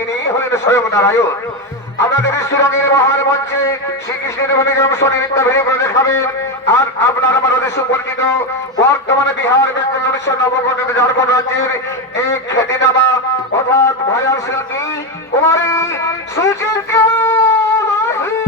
ইনি হলেন স্বয়ং নারায়ণ। আপনাদের সুরঙ্গের মহান মঞ্চে শ্রীকৃষ্ণের ভূমিকা অংশ নৃত্য ভিডিও করে দেখাবেন। আর আপনার আমাদের সুপরিচিত বর্তমানে বিহার বেঙ্গল উড়িষ্যা নবগঠিত ঝাড়খণ্ড রাজ্যের এই খ্যাতিনামা অর্থাৎ ভাইরাল শিল্পী কুমারী সুচিত্রা মাঝি।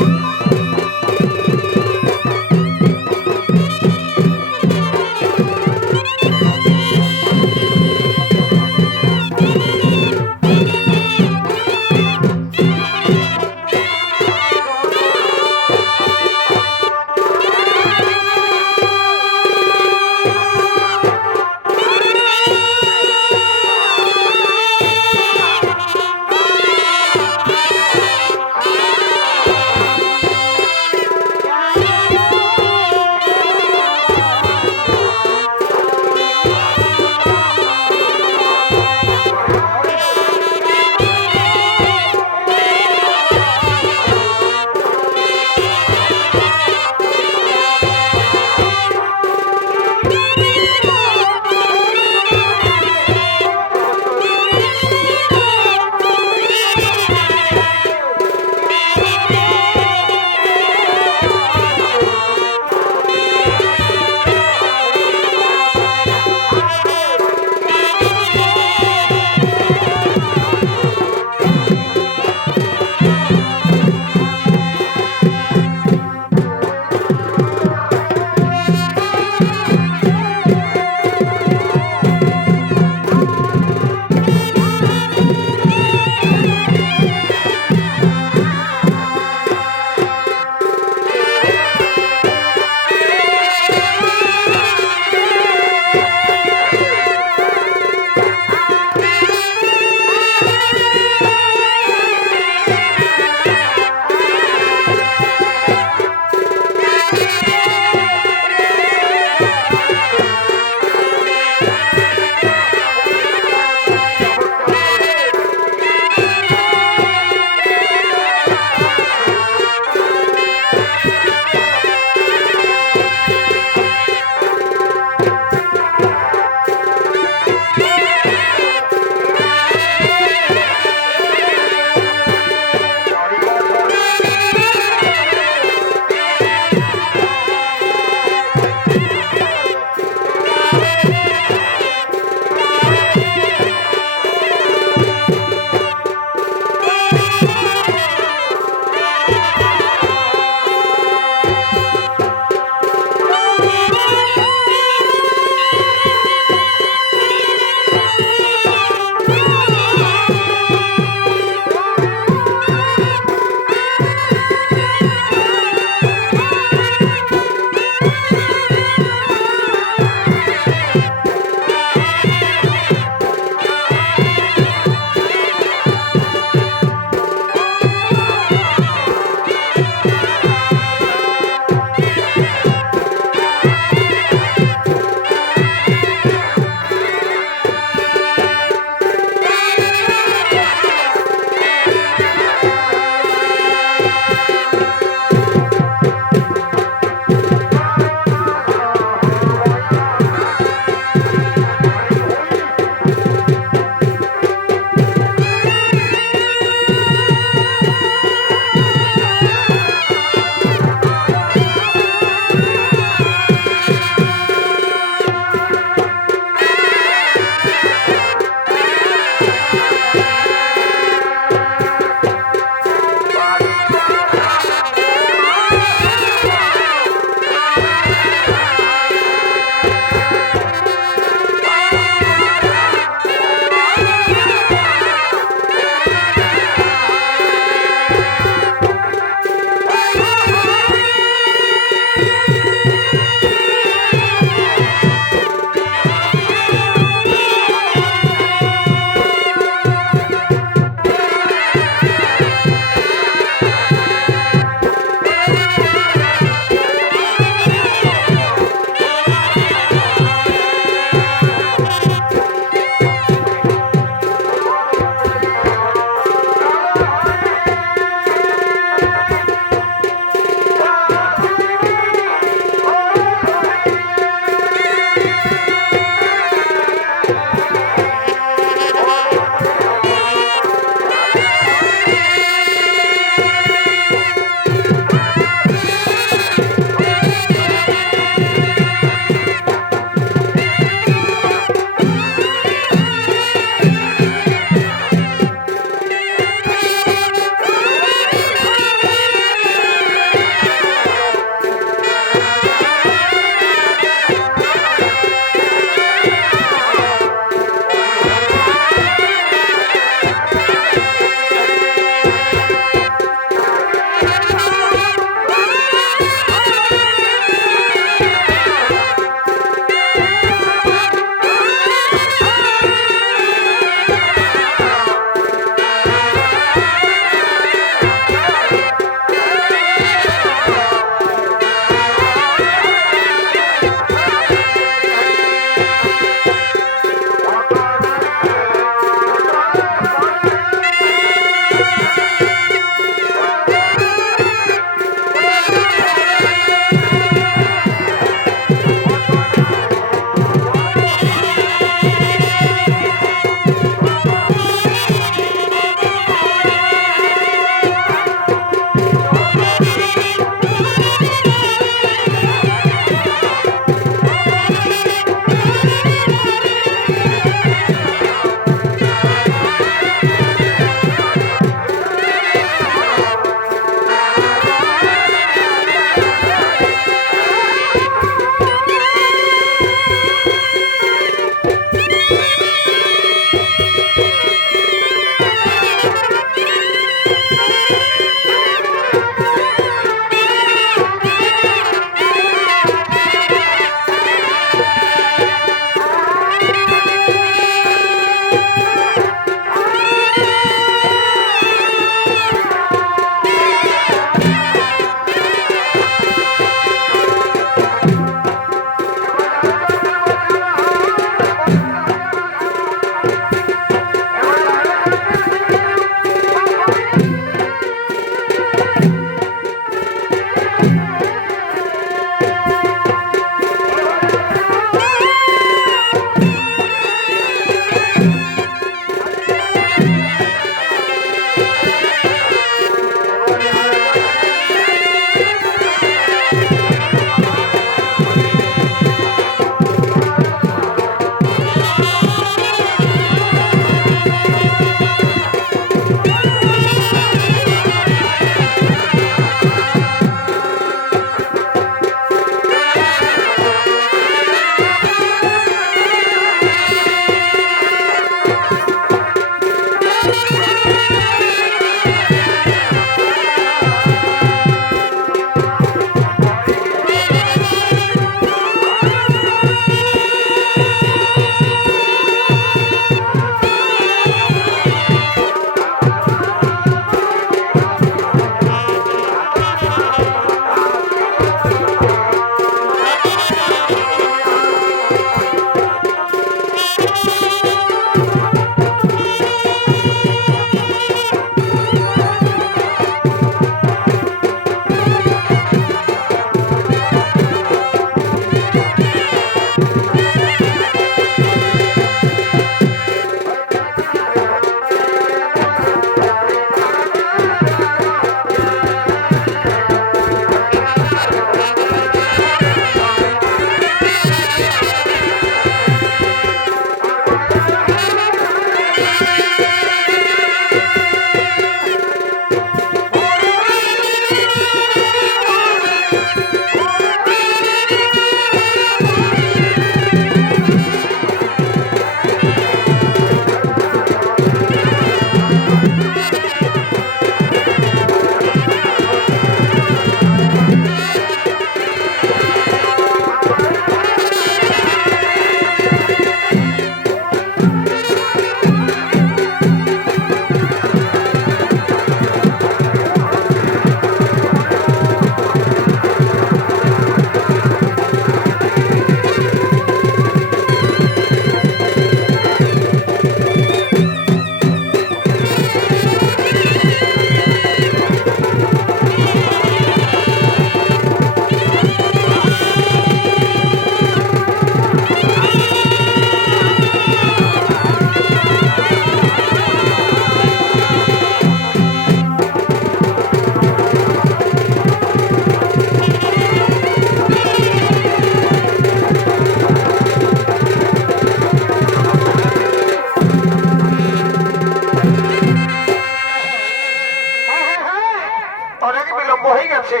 অনেক বিলম্ব হয়ে গেছে।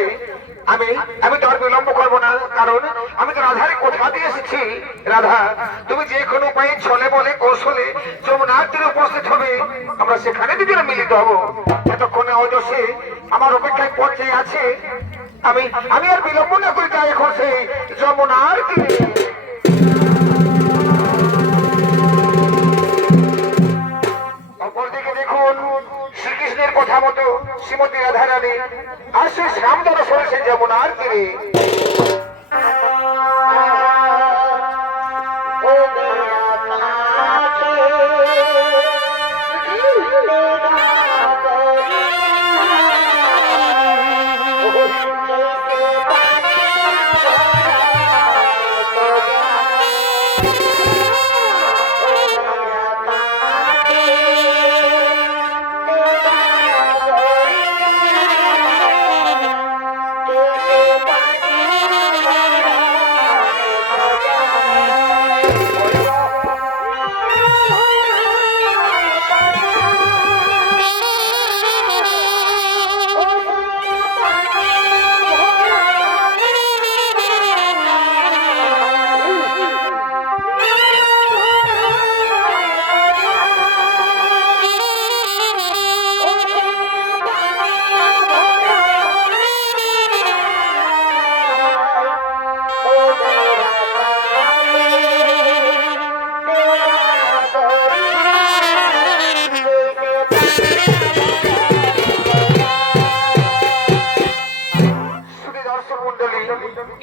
আমি আমি তো আর বিলম্ব করবো না, কারণ আমি তো রাধার কথা দিয়ে এসেছি। রাধা, তুমি যে কোনো উপায়ে ছলে বলে কৌশলে যমুনার তীরে উপস্থিত হবে, আমরা সেখানে দুজনে মিলিত হবো। এতক্ষণে অজস্রে আমার অপেক্ষায় পৌঁছে আছে। আমি আমি আর বিলম্ব না করি, তাই এখন সেই যমুনার তীরে। অপরদিকে দেখুন, শ্রীকৃষ্ণের কথা মতো শ্রীমতী রাধারানী আর সেই শ্যামদর সরেছেন যমুনার তীরে।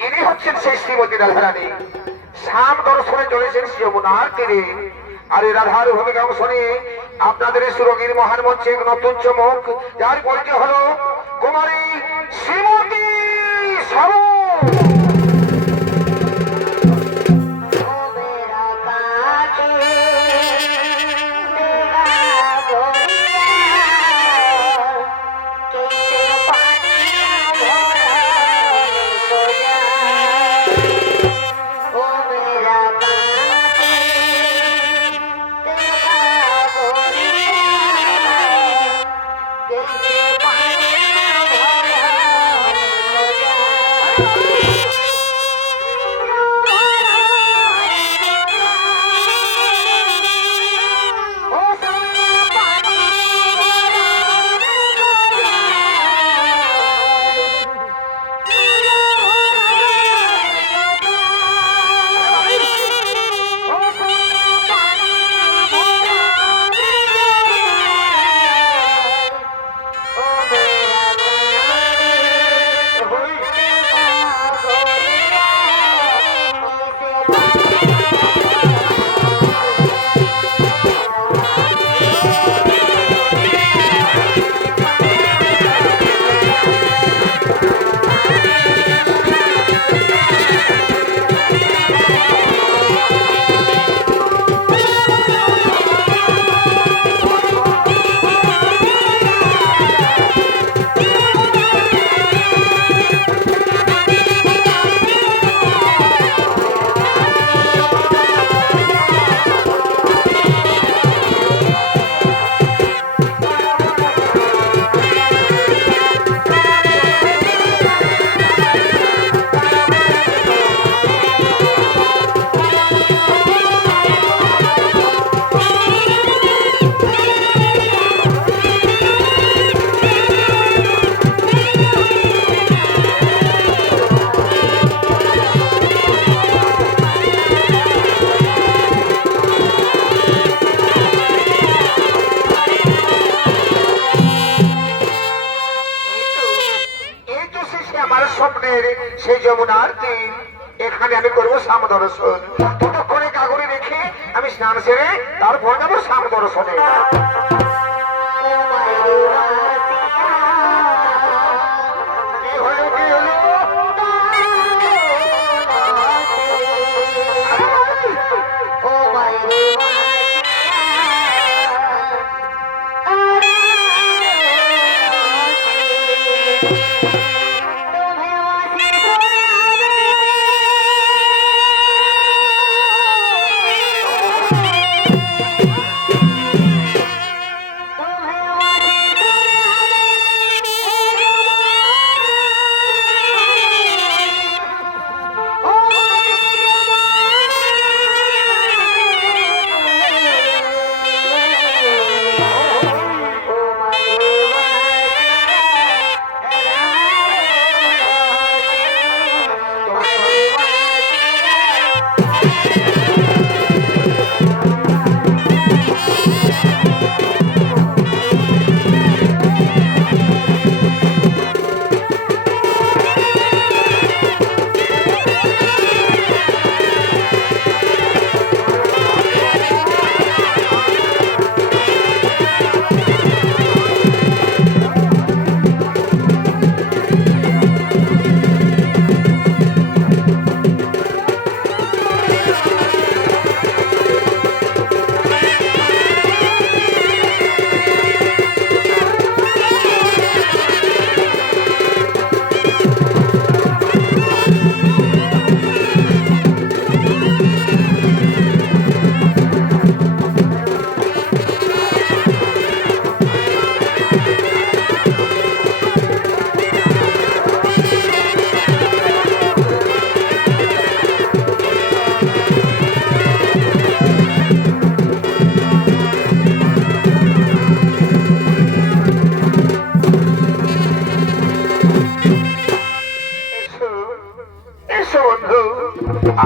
ইনি হচ্ছেন সেই শ্রীমতী রাধারানী, শ্যাম দর্শনে চলেছেন যমুনার তীরে। আর এই রাধার ভূমিকা শুনে আপনাদের সুরগীর মহান মঞ্চে এক নতুন চমক, যার পরিচয় হলো কুমারী শ্রীমতী সরো। সামনের সেই যমুনার তীর, এখানে আমি করবো সাম দর্শন। ততক্ষণে কাগরে রেখে আমি স্নান সেরে তারপর যাবো সাম দর্শনে।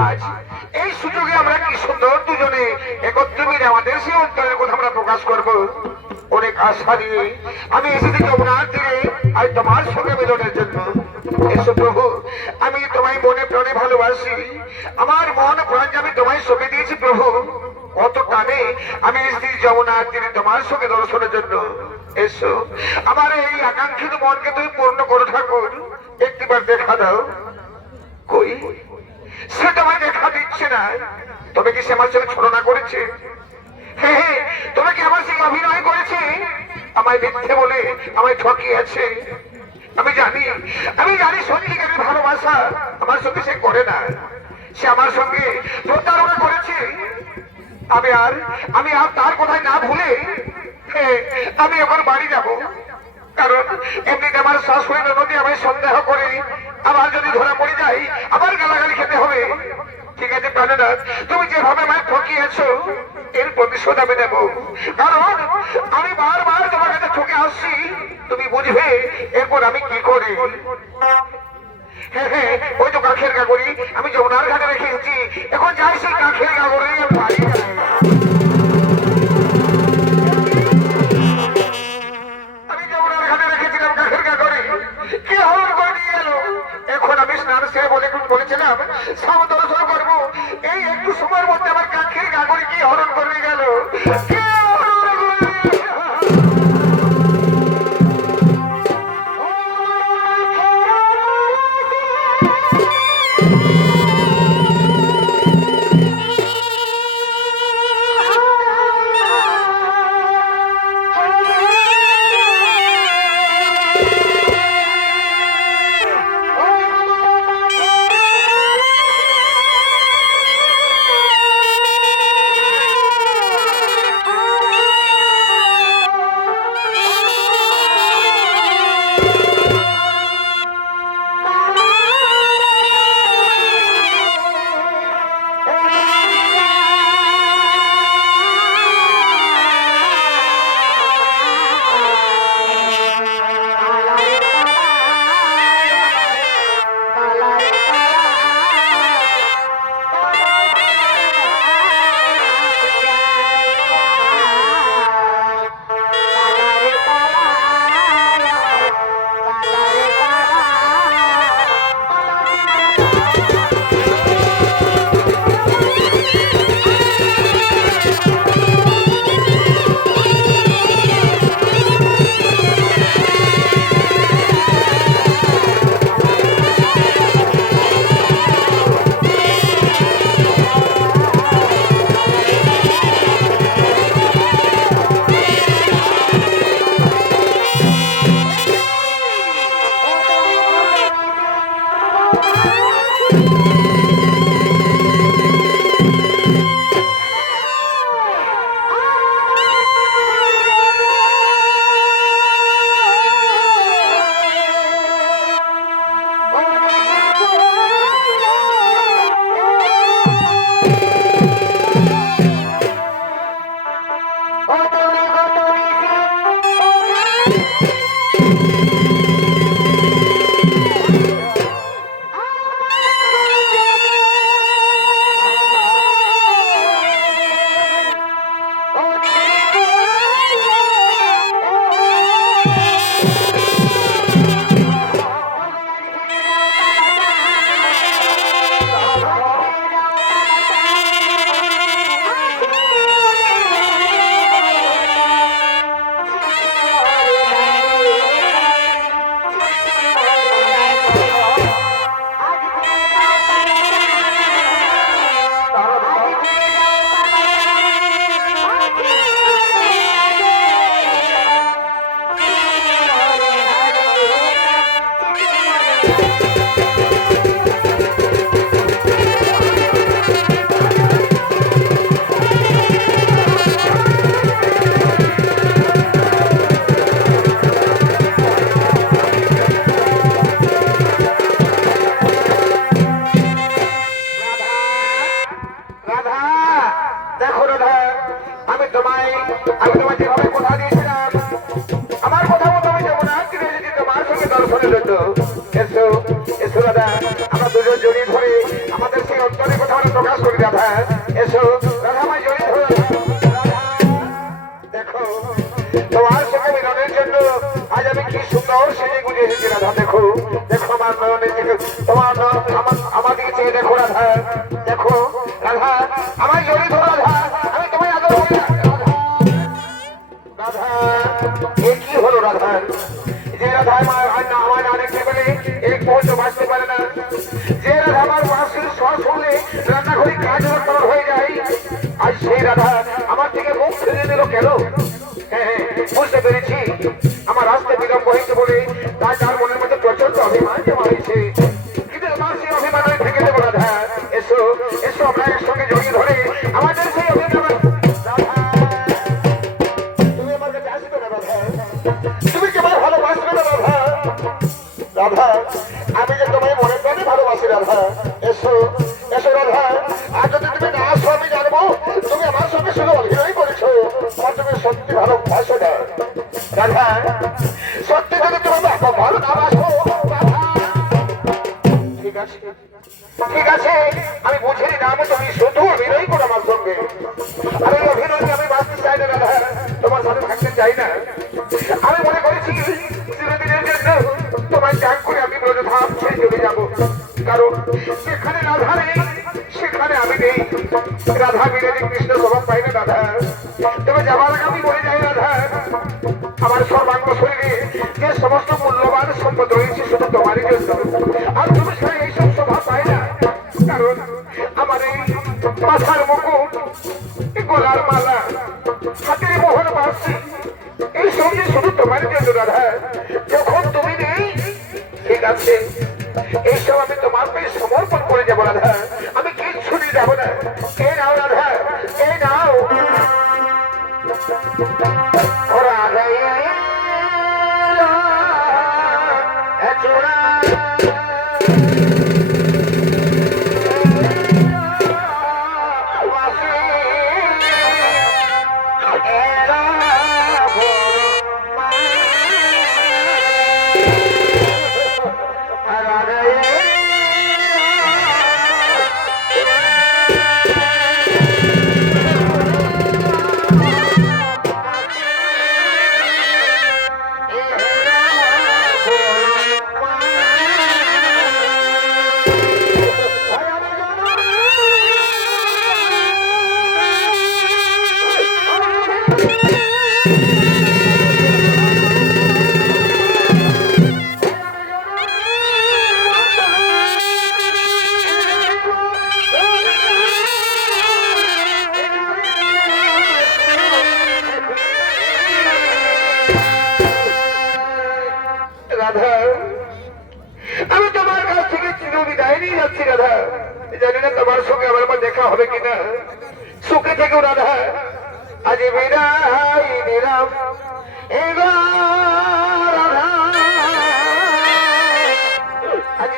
আজ এই সুযোগে আমরা কি সুন্দর দুজনে একত্রে মিলে আমাদের সেই অন্তরের কথা আমরা প্রকাশ করবো। অনেক আশা নিয়ে আমি এসেছি যমুনার তীরে আজ তোমার সঙ্গে মিলনের জন্য। এসো প্রভু, আমি তোমায় মনে প্রাণে ভালোবাসি, আমার মন প্রাণ আমি তোমায় সঁপে দিয়েছি প্রভু। কত টানে আমি এসেছি যমুনার তীরে তোমার সঙ্গে দর্শনের জন্য। এসো, আমার এই আকাঙ্ক্ষিত মনকে তুমি পূর্ণ করো ঠাকুর। একটিবার দেখা দাও। কই সে তোমায় দেখা দিচ্ছে না। তবে কি সে আমার সঙ্গে ছলনা করেছে? হ্যাঁ, তবে কি আমার সঙ্গে অভিনয় করেছে? আমায় মিথ্যে বলে আমায় ঠকিয়েছে। আমি জানি সত্যিকারের ভালোবাসা আমার সঙ্গে সে করে না। সে আমার সঙ্গে প্রতারণা করেছে। আমি আর তার কথায় না ভুলে আমি এখন বাড়ি যাব। কারণ এমনিতে আমার শাশুড়ি নদী আমায় সন্দেহ করে, আবার যদি ধরা পড়ে যায় আবার গালাগালি খেতে হবে। ঠিক আছে প্রাণনাথ, তুমি যেভাবে আমায় ঠকিয়েছো এর প্রতিশোধ আমি নেব। কারণ আমি বারবার তোমার কাছে ঠকে আসছি, তুমি বুঝবে এরপর আমি কি করি। হ্যাঁ, ওই তো কাঠের কাগড়ি আমি যমুনার ঘাটে রেখে এসেছি। এখন যাই সেই কাঠের কাগড়ি বাড়ি যাই। আমি যমুনার ঘাটে রেখেছিলাম কাঠের কাগড়ি, কে হরণ করে নিয়ে এলো। এখন আমি স্নান সেরে বলেছিলাম সাম দর্শন করবো, এই একটু সময়ের মধ্যে আমার কাঠের কাগড়ি কি হরণ করে গেল। তোমার সঙ্গে মিলনের জন্য আজ আমি কি সুন্দর সেজে গুজে এসেছি রাধা। দেখো দেখো আমার নয়নের দিকে, তোমার আমার দিকে চেয়ে দেখো রাধা। দেখো রাধা, আমার জড়ি ধরো রাধা, আমি তোমায় আদর করি রাধা। রাধা এ কি হলো রাধা? যে রাধা আমার না দেখতে পেলে এক মুহূর্ত বাঁচতে পারে না, যে রাধা আমার বাঁশির স্বর শুনলে রান্নাঘরে কাজ হয়ে যায়, আজ সেই রাধা আমার থেকে মুখ ফিরিয়ে দিল কেন? হ্যাঁ বুঝতে পেরেছি, আমার আসতে বিলম্ব হয়েছে বলে তার যার মনের মধ্যে প্রচন্ড অভিমান জমা হয়েছে। কিন্তু আমার সেই অভিমান থেকে দেবো রাধা। এসো এসো, আমরা একসঙ্গে জড়িয়ে ধরে আমাদের সেই অভিমান। তুমি আমার কাছে আসবে না রাধা, তুমি কি আমার ভালোবাসবে না রাধা? রাধা আমি যে তোমায় মনে প্রাণে ভালোবাসি রাধা। এসো এসো রাধা, আর যদি তুমি না আসো আমি জানবো তুমি আমার সঙ্গে শুধু অভিনয় করেছো, আর তুমি সত্যি ভালোবাসো না রাধা। সত্যি যদি তুমি ভালো না বাসো রাধা, ঠিক আছে ঠিক আছে, আমি বুঝে নিলাম তুমি শুধু অভিনয় করো আমার সঙ্গে। আর এই অভিনয় আমি বাঁচতে চাই না রাধা, তোমার সাথে থাকতে চাই না। আমি মনে করেছি চিরদিনের জন্য তোমায় ত্যাগ করে আমি ব্রজধাম ছেড়ে চলে যাবো, কারণ যেখানে রাধা নেই সেখানে আমি নেই। রাধা বিরোধী কৃষ্ণ স্বভাব পাই না রাধা। তবে যাবার আগে আমি বলে যাই রাধা, আমার সর্বাঙ্গ শরীরে যে সমস্ত মূল্যবান সম্পদ রয়েছে শুধু তোমারই জন্য। আর তুমি ছাড়া এইসব স্বভাব পাই না, কারণ আমার এই মাথার মুকুট, গলার মালা, হাতের মোহন বাঁশি, এই সঙ্গে শুধু তোমার জন্য রাধা। যখন তুমি নেই ঠিক আছে, এইসব আমি তোমার পেয়ে সমর্পণ করে যাবো রাধা, আমি কিচ্ছু নিয়ে যাবো না। এই নাও রাধা, এই নাও রাধা। রাধা আমি তোমার কাছ থেকে চির বিদায় নিয়ে যাচ্ছি রাধা। জানি না তোমার সঙ্গে আবার দেখা হবে কিনা। সুখে থেকেও রাধা, আজ বিদায় নিলাম রাধা, আজ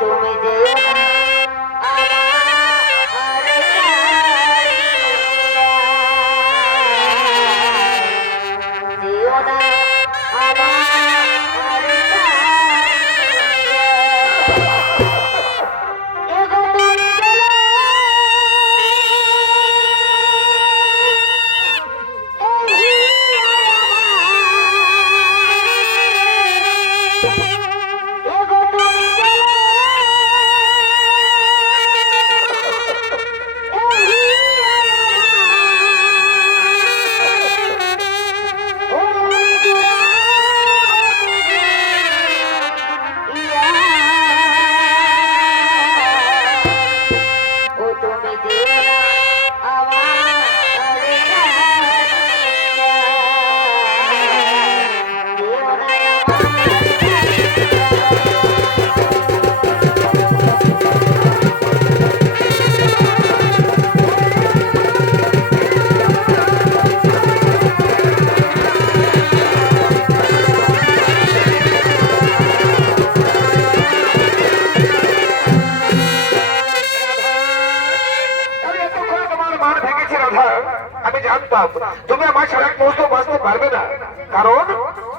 তুমি বাপ, তুমি আমার ছাড়া এক মুহূর্ত বাঁচতে পারবে না। কারণ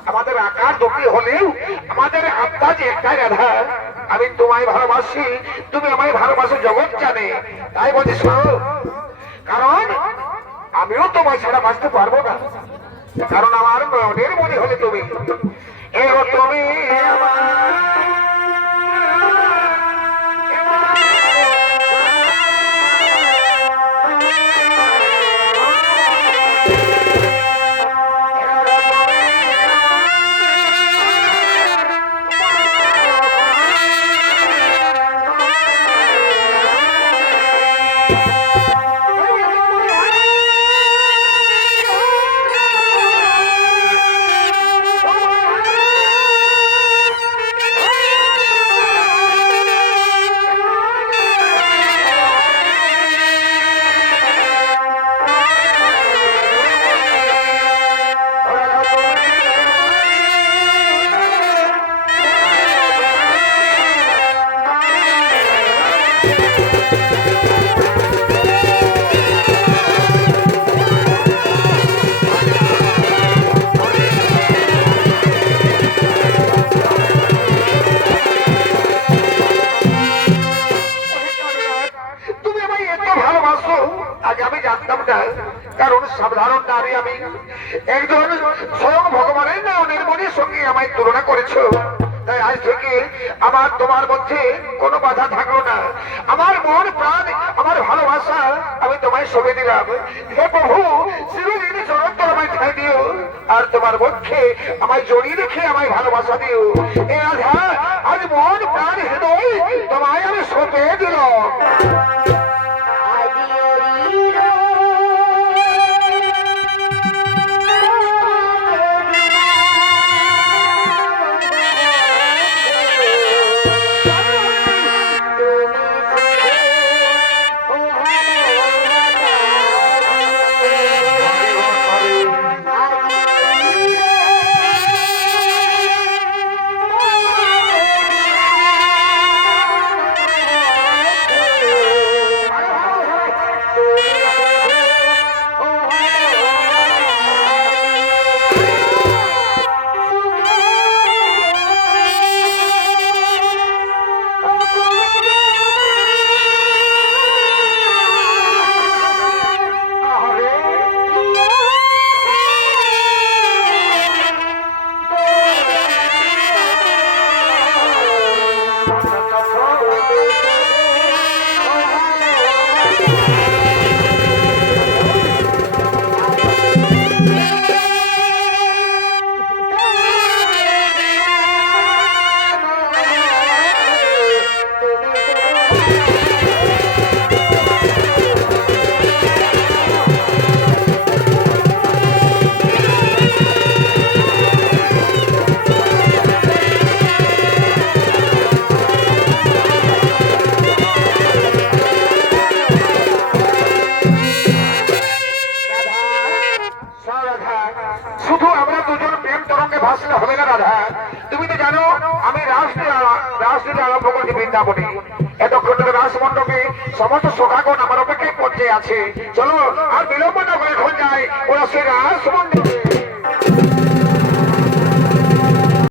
আমাদের আকার দুটি হলেও আমাদের আত্মা যে একটাই রাধা। আমি তোমায় ভালোবাসি, তুমি আমায় ভালোবাসো, জগৎ জানে। তাই বলছি শোনো, কারণ আমিও তোমায় ছাড়া বাঁচতে পারবো না। কারণ আমার নয়নের মনে হলে তুমি, এগো তুমি আমার কারণ সাধারণ নারী আমি, একজন স্বয়ং ভগবানের নয়নের মনের সঙ্গে আমায় তুলনা করেছো। তাই আজ থেকে আমার তোমার মধ্যে কোনো বাধা থাকলো না। আমার মন প্রাণ আমার ভালোবাসা আমি তোমায় সঁপে দিলাম। হে প্রভু, চিরদিন চরণ আমায় ঠাই দিও, আর তোমার মধ্যে আমায় জড়িয়ে রেখে আমায় ভালোবাসা দিও। এ রাধা, আজ মন প্রাণ হৃদয় তোমায় আমি সঁপে দিলাম। হবে না রাধা, তুমি তো জানো আমি রাসলীলা আরম্ভ করছি বৃন্দাবনে। এতক্ষণ ধরে রাসমণ্ডপে সমস্ত সখাগণ আমার অপেক্ষায় করতে আছে। চলো আর বিলম্ব না করে এখন যাই ওরা সে রাসমণ্ডপে।